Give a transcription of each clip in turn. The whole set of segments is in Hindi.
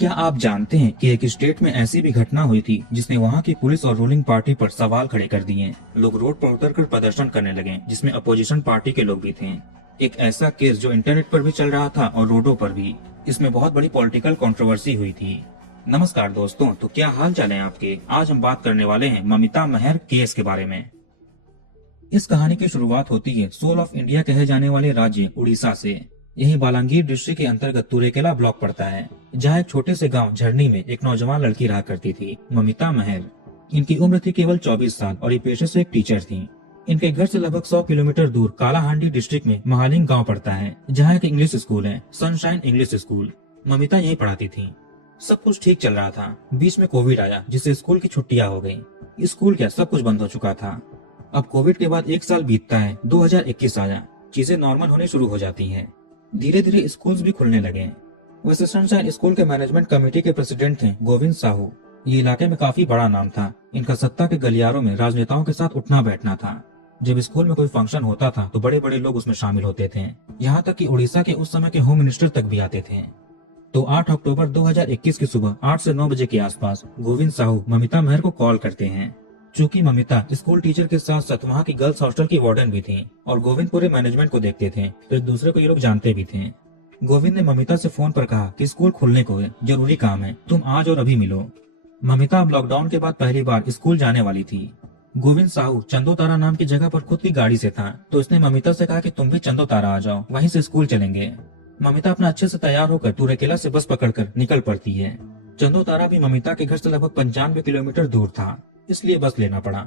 क्या आप जानते हैं कि एक स्टेट में ऐसी भी घटना हुई थी जिसने वहां की पुलिस और रूलिंग पार्टी पर सवाल खड़े कर दिए। लोग रोड पर उतरकर प्रदर्शन करने लगे जिसमें अपोजिशन पार्टी के लोग भी थे। एक ऐसा केस जो इंटरनेट पर भी चल रहा था और रोडों पर भी। इसमें बहुत बड़ी पॉलिटिकल कंट्रोवर्सी हुई थी। नमस्कार दोस्तों, तो क्या हाल चाल है आपके। आज हम बात करने वाले हैं ममिता महर केस के बारे में। इस कहानी की शुरुआत होती है सोल ऑफ इंडिया कहे जाने वाले राज्य उड़ीसा से। यही बालांगीर डिस्ट्रिक्ट के अंतर्गत तुरेकेला ब्लॉक पड़ता है, जहाँ एक छोटे से गांव झरनी में एक नौजवान लड़की रहा करती थी, ममिता महर। इनकी उम्र थी केवल 24 साल और ये पेशे से एक टीचर थी। इनके घर से लगभग 100 किलोमीटर दूर कालाहांडी डिस्ट्रिक्ट में महालिंग गांव पड़ता है, जहाँ एक इंग्लिश स्कूल है, सनशाइन इंग्लिश स्कूल। ममिता यही पढ़ाती थी। सब कुछ ठीक चल रहा था। बीच में कोविड आया जिससे स्कूल की छुट्टियां हो गयी। स्कूल क्या, सब कुछ बंद हो चुका था। अब कोविड के बाद एक साल बीतता है, 2021 आया। चीजें नॉर्मल होने शुरू हो जाती हैं। धीरे धीरे स्कूल्स भी खुलने लगे। वैसे सनशाइन स्कूल के मैनेजमेंट कमेटी के प्रेसिडेंट थे गोविंद साहू। ये इलाके में काफी बड़ा नाम था। इनका सत्ता के गलियारों में राजनेताओं के साथ उठना बैठना था। जब स्कूल में कोई फंक्शन होता था तो बड़े बड़े लोग उसमें शामिल होते थे। यहाँ तक कि उड़ीसा के उस समय के होम मिनिस्टर तक भी आते थे। तो 8 अक्टूबर 2021 की सुबह 8 से 9 बजे के आसपास गोविंद साहू ममिता महर को कॉल करते हैं। चूंकि ममिता स्कूल टीचर के साथ साथ वहाँ की गर्ल्स हॉस्टल की वार्डन भी थी और गोविंद पूरे मैनेजमेंट को देखते थे, तो एक दूसरे को ये लोग जानते भी थे। गोविंद ने ममिता से फोन पर कहा कि स्कूल खुलने को है, जरूरी काम है, तुम आज और अभी मिलो। ममिता अब लॉकडाउन के बाद पहली बार स्कूल जाने वाली थी। गोविंद साहू चंदोतारा नाम की जगह पर खुद की गाड़ी से था, तो उसने ममिता से कहा कि तुम भी चंदोतारा आ जाओ, वहीं से स्कूल चलेंगे। ममिता अपना अच्छे से तैयार होकर तुरेकेला से बस पकड़कर निकल पड़ती है। चंदोतारा भी ममिता के घर से लगभग 95 किलोमीटर दूर था, इसलिए बस लेना पड़ा।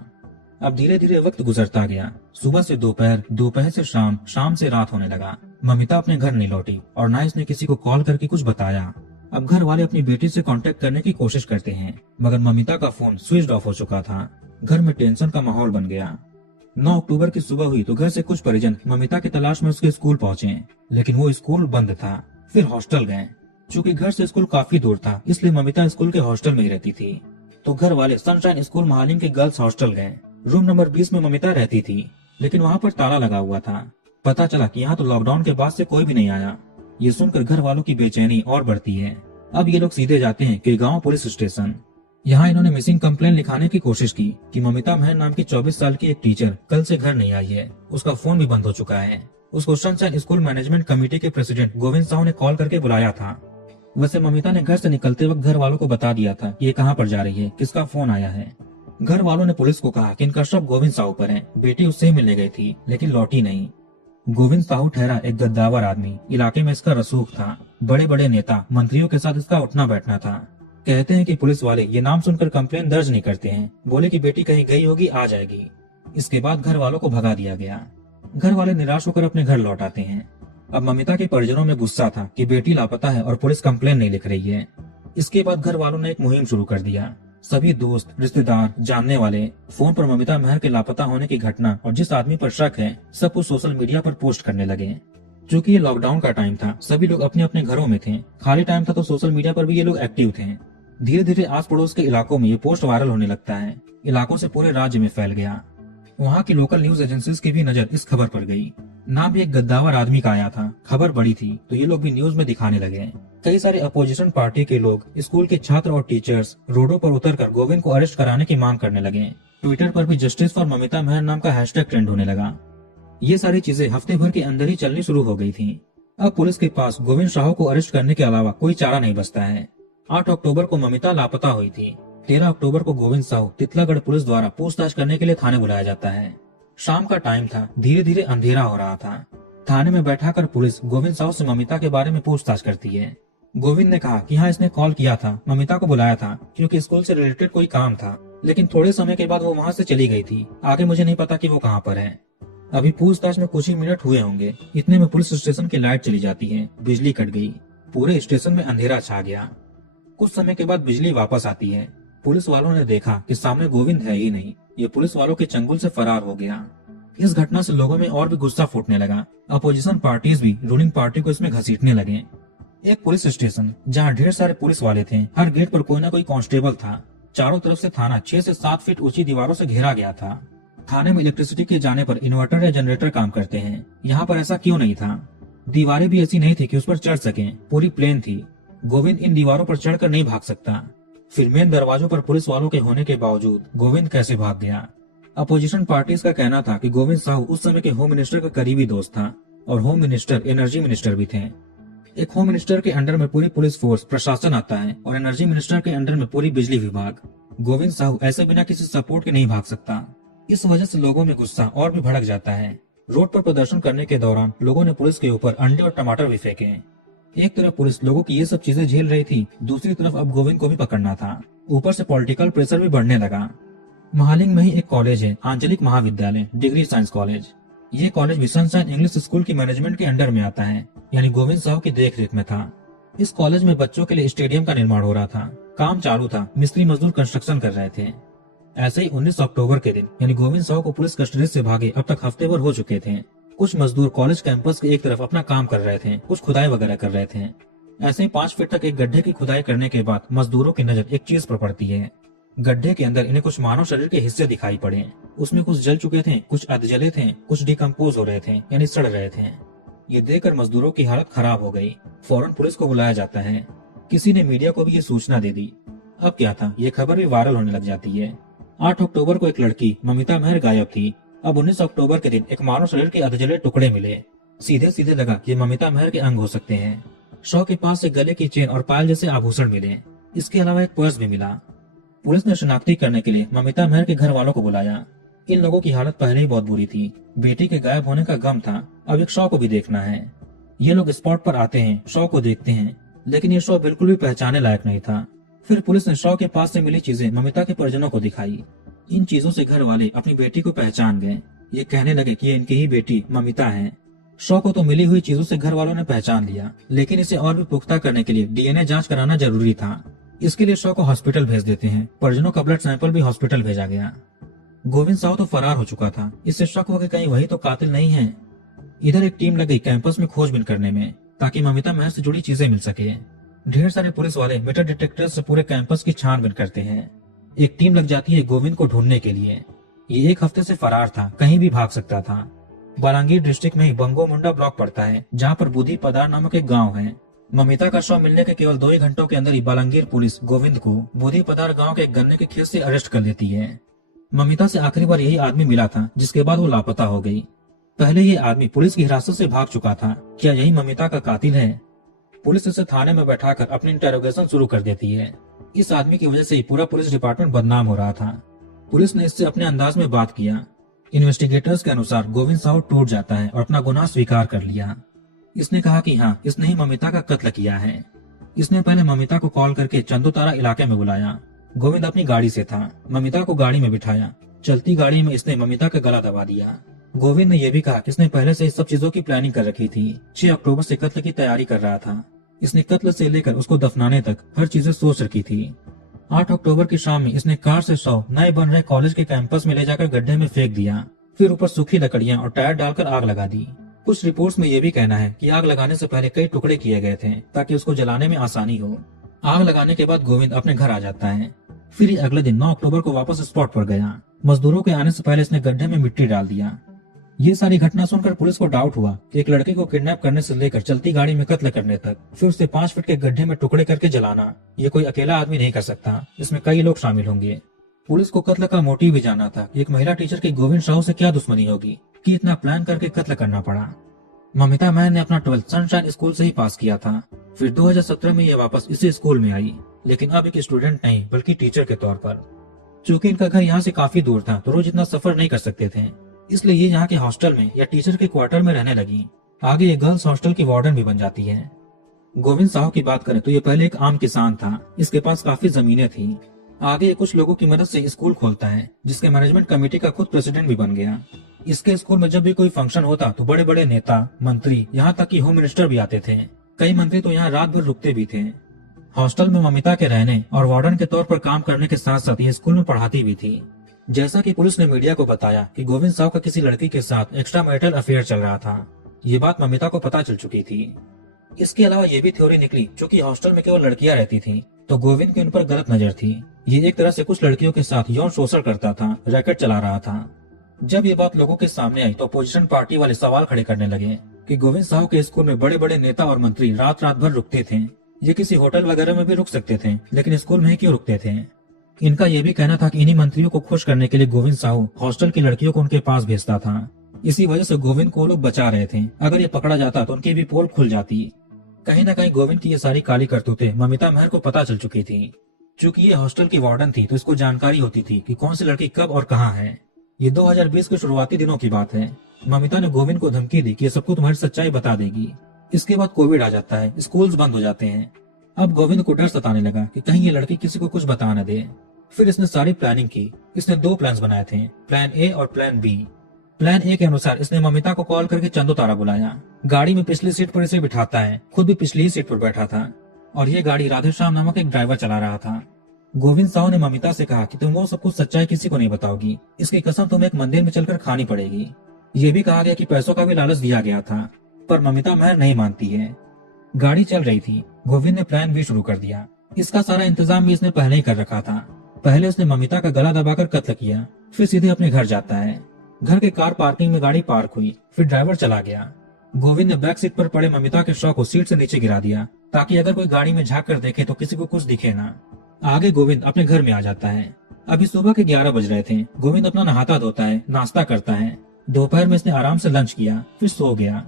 अब धीरे धीरे वक्त गुजरता गया। सुबह से दोपहर, दोपहर से शाम, शाम से रात होने लगा। ममिता अपने घर नहीं लौटी और ना इसने किसी को कॉल करके कुछ बताया। अब घर वाले अपनी बेटी से कांटेक्ट करने की कोशिश करते हैं, मगर ममिता का फोन स्विच ऑफ हो चुका था। घर में टेंशन का माहौल बन गया। 9 अक्टूबर की सुबह हुई तो घर से कुछ परिजन ममिता की तलाश में उसके स्कूल पहुंचे, लेकिन वो स्कूल बंद था। फिर हॉस्टल गए। चूंकि घर से स्कूल काफी दूर था, इसलिए ममिता स्कूल के हॉस्टल में ही रहती थी। तो घर वाले सनशाइन स्कूल महालिंग के गर्ल्स हॉस्टल गए। रूम नंबर 20 में ममिता रहती थी, लेकिन वहाँ पर ताला लगा हुआ था। पता चला कि यहाँ तो लॉकडाउन के बाद से कोई भी नहीं आया। ये सुनकर घर वालों की बेचैनी और बढ़ती है। अब ये लोग सीधे जाते हैं कि गांव पुलिस स्टेशन। यहाँ इन्होंने मिसिंग कंप्लेन लिखाने की कोशिश की कि ममिता महर नाम की 24 साल की एक टीचर कल से घर नहीं आई है, उसका फोन भी बंद हो चुका है। उसको सनशाइन स्कूल मैनेजमेंट कमेटी के प्रेसिडेंट गोविंद साहू ने कॉल करके बुलाया था। वैसे ममिता ने घर से निकलते वक्त घर वालों को बता दिया था कि ये कहाँ पर जा रही है, किसका फोन आया है। घर वालों ने पुलिस को कहा कि इनका शक गोविंद साहू पर है। बेटी उससे ही मिलने गई थी, लेकिन लौटी नहीं। गोविंद साहू ठहरा एक गद्दावर आदमी। इलाके में इसका रसूख था। बड़े बड़े नेता मंत्रियों के साथ इसका उठना बैठना था। कहते हैं कि पुलिस वाले ये नाम सुनकर कंप्लेन दर्ज नहीं करते हैं। बोले कि बेटी कहीं गई होगी, आ जाएगी। इसके बाद घर वालों को भगा दिया गया। घर वाले निराश होकर अपने घर लौट आते हैं। अब ममिता के परिजनों में गुस्सा था कि बेटी लापता है और पुलिस कंप्लेन नहीं लिख रही है। इसके बाद घर वालों ने एक मुहिम शुरू कर दिया। सभी दोस्त, रिश्तेदार, जानने वाले फोन पर ममिता महर के लापता होने की घटना और जिस आदमी पर शक है सब कुछ सोशल मीडिया पर पोस्ट करने लगे। चूंकि ये लॉकडाउन का टाइम था, सभी लोग अपने अपने घरों में थे। खाली टाइम था तो सोशल मीडिया पर भी ये लोग एक्टिव थे। धीरे धीरे आस पड़ोस के इलाकों में ये पोस्ट वायरल होने लगता है। इलाकों से पूरे राज्य में फैल गया। वहाँ की लोकल न्यूज एजेंसीज की भी नजर इस खबर पर गई। नाम भी एक गद्दावर आदमी का आया था। खबर बड़ी थी तो ये लोग भी न्यूज में दिखाने लगे। कई सारे अपोजिशन पार्टी के लोग, स्कूल के छात्र और टीचर्स रोडों पर उतरकर गोविंद को अरेस्ट कराने की मांग करने लगे। ट्विटर पर भी जस्टिस फॉर ममिता महर नाम का हैशटैग ट्रेंड होने लगा। ये सारी चीजें हफ्ते भर के अंदर ही चलनी शुरू हो गई थी। अब पुलिस के पास गोविंद साहू को अरेस्ट करने के अलावा कोई चारा नहीं बचता है। 8 अक्टूबर को ममिता लापता हुई थी। 13 अक्टूबर को गोविंद साहू तितलागढ़ पुलिस द्वारा पूछताछ करने के लिए थाने बुलाया जाता है। शाम का टाइम था। धीरे धीरे अंधेरा हो रहा था। थाने में बैठाकर पुलिस गोविंद साहू से ममिता के बारे में पूछताछ करती है। गोविंद ने कहा कि हाँ, इसने कॉल किया था, ममिता को बुलाया था क्योंकि स्कूल से रिलेटेड कोई काम था, लेकिन थोड़े समय के बाद वो वहाँ से चली गई थी। आगे मुझे नहीं पता कि वो कहाँ पर है। अभी पूछताछ में कुछ ही मिनट हुए होंगे, इतने में पुलिस स्टेशन की लाइट चली जाती है। बिजली कट गई। पूरे स्टेशन में अंधेरा छा गया। कुछ समय के बाद बिजली वापस आती है। पुलिस वालों ने देखा कि सामने गोविंद है ही नहीं। ये पुलिस वालों के चंगुल से फरार हो गया। इस घटना से लोगों में और भी गुस्सा फूटने लगा। अपोजिशन पार्टीज भी रूलिंग पार्टी को इसमें घसीटने लगे। एक पुलिस स्टेशन जहाँ ढेर सारे पुलिस वाले थे। हर गेट पर कोई ना कोई कांस्टेबल था। चारों तरफ से थाना 6 से 7 फीट ऊंची दीवारों से घेरा गया था। थाने में इलेक्ट्रिसिटी के जाने पर इन्वर्टर या जनरेटर काम करते हैं। यहाँ पर ऐसा क्यों नहीं था? दीवारें भी ऐसी नहीं थी कि उस पर चढ़ सकें, पूरी प्लेन थी। गोविंद इन दीवारों पर चढ़कर नहीं भाग सकता। फिर मेन दरवाजों पर पुलिस वालों के होने के बावजूद गोविंद कैसे भाग गया? अपोजिशन पार्टीज का कहना था कि गोविंद साहू उस समय के होम मिनिस्टर का करीबी दोस्त था और होम मिनिस्टर एनर्जी मिनिस्टर भी थे। एक होम मिनिस्टर के अंडर में पूरी पुलिस फोर्स प्रशासन आता है और एनर्जी मिनिस्टर के अंडर में पूरी बिजली विभाग। गोविंद साहू ऐसे बिना किसी सपोर्ट के नहीं भाग सकता। इस वजह से लोगों में गुस्सा और भी भड़क जाता है। रोड पर प्रदर्शन करने के दौरान लोगों ने पुलिस के ऊपर अंडे और टमाटर भी फेंके। एक तरफ पुलिस लोगों की ये सब चीजें झेल रही थी, दूसरी तरफ अब गोविंद को भी पकड़ना था। ऊपर से पॉलिटिकल प्रेशर भी बढ़ने लगा। महालिंग में ही एक कॉलेज है, आंचलिक महाविद्यालय डिग्री साइंस कॉलेज। ये कॉलेज भी सनशाइन इंग्लिश स्कूल की मैनेजमेंट के अंडर में आता है, यानी गोविंद साहू की देख रेख में था। इस कॉलेज में बच्चों के लिए स्टेडियम का निर्माण हो रहा था। काम चालू था, मिस्त्री मजदूर कंस्ट्रक्शन कर रहे थे। ऐसे ही 19 अक्टूबर के दिन यानी गोविंद साहू को पुलिस कस्टडी से भागे अब तक हफ्ते भर हो चुके थे। कुछ मजदूर कॉलेज कैंपस के एक तरफ अपना काम कर रहे थे, कुछ खुदाई वगैरह कर रहे थे। ऐसे ही 5 फीट तक एक गड्ढे की खुदाई करने के बाद मजदूरों की नजर एक चीज पर पड़ती है। गड्ढे के अंदर इन्हें कुछ मानव शरीर के हिस्से दिखाई पड़े। उसमें कुछ जल चुके थे, कुछ अधजले थे, कुछ डिकम्पोज हो रहे थे यानी सड़ रहे थे। ये देखकर मजदूरों की हालत खराब हो गई। फौरन पुलिस को बुलाया जाता है। किसी ने मीडिया को भी ये सूचना दे दी। अब क्या था, ये खबर भी वायरल होने लग जाती है। 8 अक्टूबर को एक लड़की ममिता मेहर गायब थी। अब 19 अक्टूबर के दिन एक मानव शरीर के अधजले टुकड़े मिले। सीधे सीधे लगा कि ममिता मेहर के अंग हो सकते हैं। शव के पास से गले की चेन और पायल जैसे आभूषण मिले। इसके अलावा एक पर्स भी मिला। पुलिस ने शिनाख्ती करने के लिए ममिता मेहर के घर वालों को बुलाया। इन लोगों की हालत पहले ही बहुत बुरी थी। बेटी के गायब होने का गम था, अब एक शव को भी देखना है। ये लोग स्पॉट पर आते हैं, शव को देखते हैं, लेकिन ये शव बिल्कुल भी पहचाने लायक नहीं था। फिर पुलिस ने शव के पास से मिली चीजें ममिता के परिजनों को दिखाई। इन चीजों से घर वाले अपनी बेटी को पहचान गए। ये कहने लगे कि ये इनकी ही बेटी ममिता है। शव को तो मिली हुई चीजों से घर वालों ने पहचान लिया, लेकिन इसे और भी पुख्ता करने के लिए डीएनए जांच कराना जरूरी था। इसके लिए शव को हॉस्पिटल भेज देते हैं। परिजनों का ब्लड सैंपल भी हॉस्पिटल भेजा गया। गोविंद साहू तो फरार हो चुका था। इससे शक हो कि कहीं वही तो कातिल नहीं है। इधर एक टीम लग गई कैंपस में खोजबीन करने में, ताकि ममिता मेहर से जुड़ी चीजें मिल सके। ढेर सारे पुलिस वाले मेटल डिटेक्टर से पूरे कैंपस की छानबीन करते हैं। एक टीम लग जाती है गोविंद को ढूंढने के लिए। ये एक हफ्ते से फरार था, कहीं भी भाग सकता था। बालांगीर डिस्ट्रिक्ट में ही बंगो मुंडा ब्लॉक पड़ता है, जहाँ पर बुधी पदार नामक एक गाँव है। ममिता का शव मिलने के केवल 2 ही घंटों के अंदर ही बालांगीर पुलिस गोविंद को बुधी पदार गांव के एक गन्ने के खेत से अरेस्ट कर लेती है। ममिता से आखिरी बार यही आदमी मिला था, जिसके बाद वो लापता हो गई। पहले ये आदमी पुलिस की हिरासत से भाग चुका था। क्या यही ममिता का कातिल है? पुलिस इसे थाने में बैठाकर अपनी इंटेरोगेशन शुरू कर देती है। इस आदमी की वजह से ही पूरा पुलिस डिपार्टमेंट बदनाम हो रहा था। पुलिस ने इससे अपने अंदाज में बात किया। इन्वेस्टिगेटर्स के अनुसार गोविंद साहू टूट जाता है और अपना गुनाह स्वीकार कर लिया। इसने कहा कि हाँ, इसने ही ममिता का कत्ल किया है। इसने पहले ममिता को कॉल करके चंदोतारा इलाके में बुलाया। गोविंद अपनी गाड़ी से था। ममिता को गाड़ी में बिठाया। चलती गाड़ी में इसने ममिता का गला दबा दिया। गोविंद ने यह भी कहा कि इसने पहले से इस सब चीजों की प्लानिंग कर रखी थी। 6 अक्टूबर से कत्ल की तैयारी कर रहा था। इसने कत्ल से लेकर उसको दफनाने तक हर चीजें सोच रखी थी। 8 अक्टूबर की शाम में इसने कार से शव नए बन रहे कॉलेज के कैंपस में ले जाकर गड्ढे में फेंक दिया। फिर ऊपर सूखी लकड़ियां और टायर डालकर आग लगा दी। कुछ रिपोर्ट्स में यह भी कहना है कि आग लगाने से पहले कई टुकड़े किए गए थे, ताकि उसको जलाने में आसानी हो। आग लगाने के बाद गोविंद अपने घर आ जाता है। फिर अगले दिन 9 अक्टूबर को वापस स्पॉट पर गया। मजदूरों के आने से पहले इसने गड्ढे में मिट्टी डाल दिया। ये सारी घटना सुनकर पुलिस को डाउट हुआ कि एक लड़की को किडनैप करने से लेकर चलती गाड़ी में कत्ल करने तक, फिर उसे 5 फीट के गड्ढे में टुकड़े करके जलाना, ये कोई अकेला आदमी नहीं कर सकता। इसमें कई लोग शामिल होंगे। पुलिस को कत्ल का मोटिव भी जाना था कि एक महिला टीचर की गोविंद साहू से क्या दुश्मनी होगी कि इतना प्लान करके कत्ल करना पड़ा। ममिता मेहर ने अपना 12th सनशाइन स्कूल से ही पास किया था। फिर 2017 में ये वापस इसी स्कूल में आई, लेकिन अब एक स्टूडेंट नहीं बल्कि टीचर के तौर पर। चूंकि इनका घर यहाँ से काफी दूर था, तो रोज इतना सफर नहीं कर सकते थे, इसलिए ये यहाँ के हॉस्टल में या टीचर के क्वार्टर में रहने लगी। आगे ये गर्ल्स हॉस्टल की वार्डन भी बन जाती है। गोविंद साहू की बात करें तो ये पहले एक आम किसान था। इसके पास काफी जमीनें थी। आगे ये कुछ लोगों की मदद से स्कूल खोलता है, जिसके मैनेजमेंट कमेटी का खुद प्रेसिडेंट भी बन गया। इसके स्कूल में जब भी कोई फंक्शन होता तो बड़े बड़े नेता, मंत्री, यहाँ तक कि होम मिनिस्टर भी आते थे। कई मंत्री तो यहाँ रात भर रुकते भी थे। हॉस्टल में ममिता के रहने और वार्डन के तौर पर काम करने के साथ साथ ये स्कूल में पढ़ाती भी थी। जैसा कि पुलिस ने मीडिया को बताया कि गोविंद साहू का किसी लड़की के साथ एक्स्ट्रा मैरिटल अफेयर चल रहा था। ये बात ममिता को पता चल चुकी थी। इसके अलावा ये भी थ्योरी निकली, चूंकि हॉस्टल में केवल लड़कियां रहती थीं, तो गोविंद की उन पर गलत नजर थी। ये एक तरह से कुछ लड़कियों के साथ यौन शोषण करता था, रैकेट चला रहा था। जब ये बात लोगों के सामने आई तो अपोजिशन पार्टी वाले सवाल खड़े करने लगे कि गोविंद साहू के स्कूल में बड़े बड़े नेता और मंत्री रात रात भर रुकते थे। ये किसी होटल वगैरह में भी रुक सकते थे, लेकिन स्कूल में ही क्यों रुकते थे। इनका यह भी कहना था कि इन्हीं मंत्रियों को खुश करने के लिए गोविंद साहू हॉस्टल की लड़कियों को उनके पास भेजता था। इसी वजह से गोविंद को लोग बचा रहे थे। अगर ये पकड़ा जाता तो उनकी भी पोल खुल जाती। कहीं न कहीं गोविंद की ये सारी काली करतूतें ममिता महर को पता चल चुकी थी। चूंकि ये हॉस्टल की वार्डन थी तो इसको जानकारी होती थी कि कौन सी लड़की कब और कहाँ है। ये 2020 के शुरुआती दिनों की बात है। ममिता ने गोविंद को धमकी दी कि ये सबको तुम्हारी सच्चाई बता देगी। इसके बाद कोविड आ जाता है, स्कूल्स बंद हो जाते हैं। अब गोविंद को डर सताने लगा कि कहीं ये लड़की किसी को कुछ बता न दे। फिर इसने सारी प्लानिंग की। इसने 2 प्लान्स बनाए थे, प्लान ए और प्लान बी। प्लान ए के अनुसार इसने ममिता को कॉल करके चंदू तारा बुलाया। गाड़ी में पिछली सीट पर इसे बिठाता है, खुद भी पिछली ही सीट पर बैठा था और ये गाड़ी राधेश्याम नामक एक ड्राइवर चला रहा था। गोविंद साहू ने ममिता से कहा कि तुम वो सब कुछ सच्चाई किसी को नहीं बताओगी, इसकी कसम तुम्हें एक मंदिर में चलकर खानी पड़ेगी। ये भी कहा गया कि पैसों का भी लालच दिया गया था, पर ममिता महर नहीं मानती है। गाड़ी चल रही थी। गोविंद ने प्लान बी शुरू कर दिया। इसका सारा इंतजाम भी इसने पहले ही कर रखा था। पहले उसने ममिता का गला दबाकर कत्ल किया, फिर सीधे अपने घर जाता है। घर के कार पार्किंग में गाड़ी पार्क हुई, फिर ड्राइवर चला गया। गोविंद ने बैक सीट पर पड़े ममिता के शव को सीट से नीचे गिरा दिया ताकि अगर कोई गाड़ी में झांक कर देखे तो किसी को कुछ दिखे ना। आगे गोविंद अपने घर में आ जाता है। अभी सुबह के 11 बज रहे थे। गोविंद अपना नहाता धोता है, नाश्ता करता है। दोपहर में इसने आराम से लंच किया, फिर सो गया।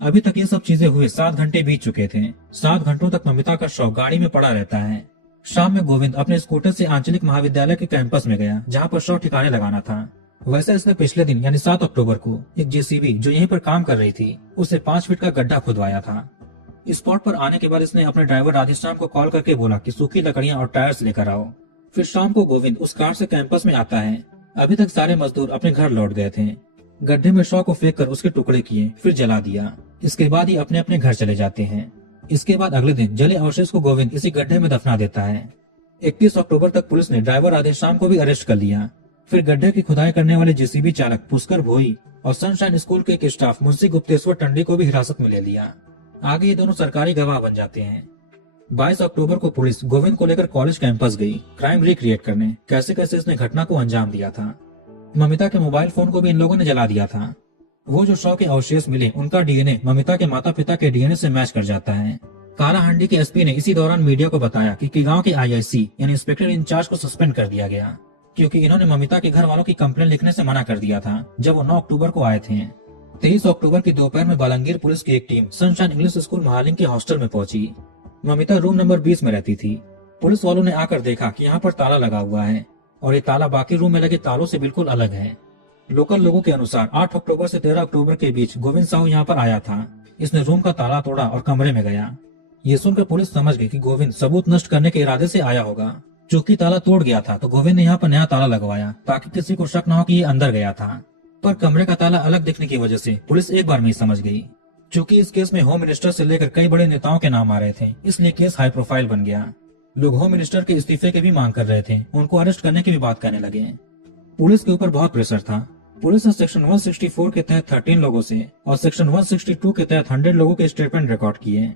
अभी तक ये सब चीजें हुए 7 घंटे बीत चुके थे। 7 घंटों तक ममिता का शव गाड़ी में पड़ा रहता है। शाम में गोविंद अपने स्कूटर से आंचलिक महाविद्यालय के कैंपस में गया, जहाँ पर शव ठिकाने लगाना था। वैसे इसने पिछले दिन यानी 7 अक्टूबर को एक जेसीबी जो यहीं पर काम कर रही थी, उसे 5 फीट का गड्ढा खुदवाया था। स्पॉट पर आने के बाद इसने अपने ड्राइवर राधेश्याम को कॉल करके बोला कि सूखी लकड़ियां और टायर्स लेकर आओ। फिर शाम को गोविंद उस कार से कैंपस में आता है। अभी तक सारे मजदूर अपने घर लौट गए थे। गड्ढे में शव को फेंक कर उसके टुकड़े किए, फिर जला दिया। इसके बाद ही अपने अपने घर चले जाते हैं। इसके बाद अगले दिन जले अवशेष को गोविंद इसी गड्ढे में दफना देता है। 31 अक्टूबर तक पुलिस ने ड्राइवर राधेश्याम को भी अरेस्ट कर लिया। फिर गड्ढे की खुदाई करने वाले जेसीबी चालक पुष्कर भोई और सनशाइन स्कूल के एक स्टाफ मुंशी गुप्तेश्वर टंडी को भी हिरासत में ले लिया। आगे ये दोनों सरकारी गवाह बन जाते हैं। 22 अक्टूबर को पुलिस गोविंद को लेकर कॉलेज कैंपस गई क्राइम रिक्रिएट करने, कैसे कैसे इसने घटना को अंजाम दिया था। ममिता के मोबाइल फोन को भी इन लोगों ने जला दिया था। वो जो शव के अवशेष मिले उनका डीएनए ममिता के माता पिता के डीएनए से मैच कर जाता है। कालाहांडी के एसपी ने इसी दौरान मीडिया को बताया कि गांव के आईआईसी यानी इंस्पेक्टर इंचार्ज को सस्पेंड कर दिया गया, क्योंकि इन्होंने ममिता के घर वालों की कंप्लेंट लिखने से मना कर दिया था जब वो 9 अक्टूबर को आए थे। 23 अक्टूबर की दोपहर में बालंगीर पुलिस की एक team sunshine English school Mahaling के हॉस्टल में पहुंची। ममिता रूम नंबर 20 में रहती थी। पुलिस वालों ने आकर देखा कि यहाँ पर ताला लगा हुआ है और ये ताला बाकी रूम में लगे तालों से बिल्कुल अलग है। लोकल लोगों के अनुसार 8 अक्टूबर से 13 अक्टूबर के बीच गोविंद साहू यहाँ पर आया था। इसने रूम का ताला तोड़ा और कमरे में गया। ये सुनकर पुलिस समझ गई कि गोविंद सबूत नष्ट करने के इरादे से आया होगा। चूंकि ताला तोड़ गया था तो गोविंद ने यहाँ पर नया ताला लगवाया ताकि किसी को शक न हो कि ये अंदर गया था। पर कमरे का ताला अलग दिखने की वजह से पुलिस एक बार में ही समझ गई। चूंकि इस केस में होम मिनिस्टर से लेकर कई बड़े नेताओं के नाम आ रहे थे, इसलिए केस हाई प्रोफाइल बन गया। लोग होम मिनिस्टर के इस्तीफे की भी मांग कर रहे थे, उनको अरेस्ट करने की भी बात कहने लगे। पुलिस के ऊपर बहुत प्रेशर था। पुलिस ने सेक्शन 164 के तहत 13 लोगों से और सेक्शन 162 के तहत 100 लोगों के स्टेटमेंट रिकॉर्ड किए।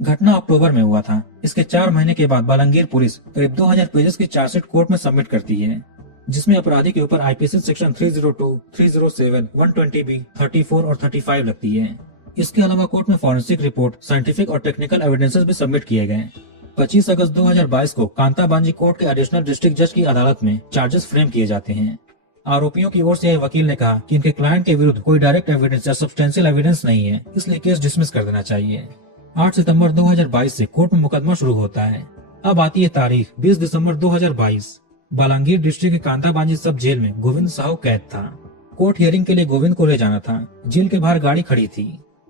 घटना अक्टूबर में हुआ था। इसके 4 महीने के बाद बालंगीर पुलिस करीब 2000 पेजेस की चार्जशीट कोर्ट में सबमिट करती है, जिसमें अपराधी के ऊपर आईपीसी सेक्शन 302, 307, 120B, 34 और 35 लगती है। इसके अलावा कोर्ट में फॉरेंसिक रिपोर्ट, साइंटिफिक और टेक्निकल एविडेंसेस भी सबमिट किए गए। 25 अगस्त 2022 को कांताबांजी कोर्ट के एडिशनल डिस्ट्रिक्ट जज की अदालत में चार्जेस फ्रेम किए जाते हैं। आरोपियों की ओर से वकील ने कहा कि इनके क्लाइंट के विरुद्ध कोई डायरेक्ट एविडेंस या सब्सटेंशियल एविडेंस नहीं है, इसलिए केस डिसमिस कर देना चाहिए। 8 सितंबर 2022 से कोर्ट में मुकदमा शुरू होता है। अब आती है तारीख 20 दिसंबर 2022। बालांगीर डिस्ट्रिक्ट के कांताबांजी सब जेल में गोविंद साहू कैद था। कोर्ट हियरिंग के लिए गोविंद को ले जाना था। जेल के बाहर गाड़ी खड़ी थी।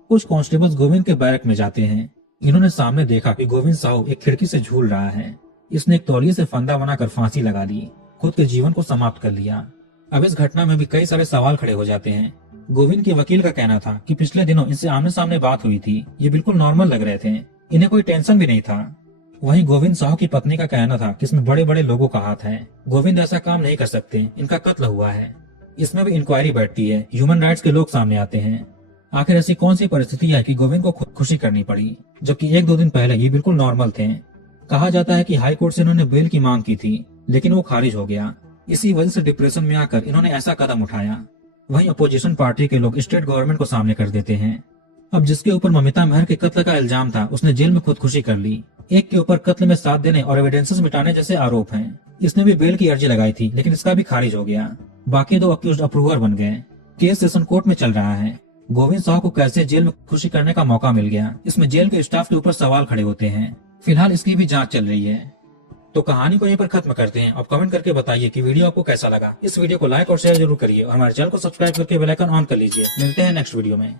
कुछ कांस्टेबल्स गोविंद के बैरक में जाते हैं। इन्होंने सामने देखा कि गोविंद साहू एक खिड़की से झूल रहा है। इसने एक तौलिए से फंदा बनाकर फांसी लगा ली, खुद के जीवन को समाप्त कर लिया। अब इस घटना में भी कई सारे सवाल खड़े हो जाते हैं। गोविंद के वकील का कहना था कि पिछले दिनों इनसे आमने सामने बात हुई थी, ये बिल्कुल नॉर्मल लग रहे थे, इन्हें कोई टेंशन भी नहीं था। वहीं गोविंद साहू की पत्नी का कहना था कि इसमें बड़े बड़े लोगों का हाथ है, गोविंद ऐसा काम नहीं कर सकते, इनका कत्ल हुआ है। इसमें भी इंक्वायरी बैठती है, ह्यूमन राइट्स के लोग सामने आते हैं। आखिर ऐसी कौन सी परिस्थिति है कि गोविंद को खुदकुशी करनी पड़ी, जबकि 1-2 दिन पहले ये बिल्कुल नॉर्मल थे। कहा जाता है कि हाई कोर्ट से इन्होंने बेल की मांग की थी, लेकिन वो खारिज हो गया। इसी वजह से डिप्रेशन में आकर इन्होंने ऐसा कदम उठाया। वहीं अपोजिशन पार्टी के लोग स्टेट गवर्नमेंट को सामने कर देते हैं। अब जिसके ऊपर ममिता महर के कत्ल का इल्जाम था, उसने जेल में खुदकुशी कर ली। एक के ऊपर कत्ल में साथ देने और एविडेंसेस मिटाने जैसे आरोप हैं। इसने भी बेल की अर्जी लगाई थी, लेकिन इसका भी खारिज हो गया। बाकी 2 अक्यूज्ड अप्रूवर बन गए। केस सेशन कोर्ट में चल रहा है। गोविंद साहू को कैसे जेल में खुशी करने का मौका मिल गया, इसमें जेल के स्टाफ के ऊपर सवाल खड़े होते हैं। फिलहाल इसकी भी जांच चल रही है। तो कहानी को यहीं पर खत्म करते हैं। आप कमेंट करके बताइए कि वीडियो आपको कैसा लगा। इस वीडियो को लाइक और शेयर जरूर करिए और हमारे चैनल को सब्सक्राइब करके बेल आइकन ऑन कर लीजिए। मिलते हैं नेक्स्ट वीडियो में।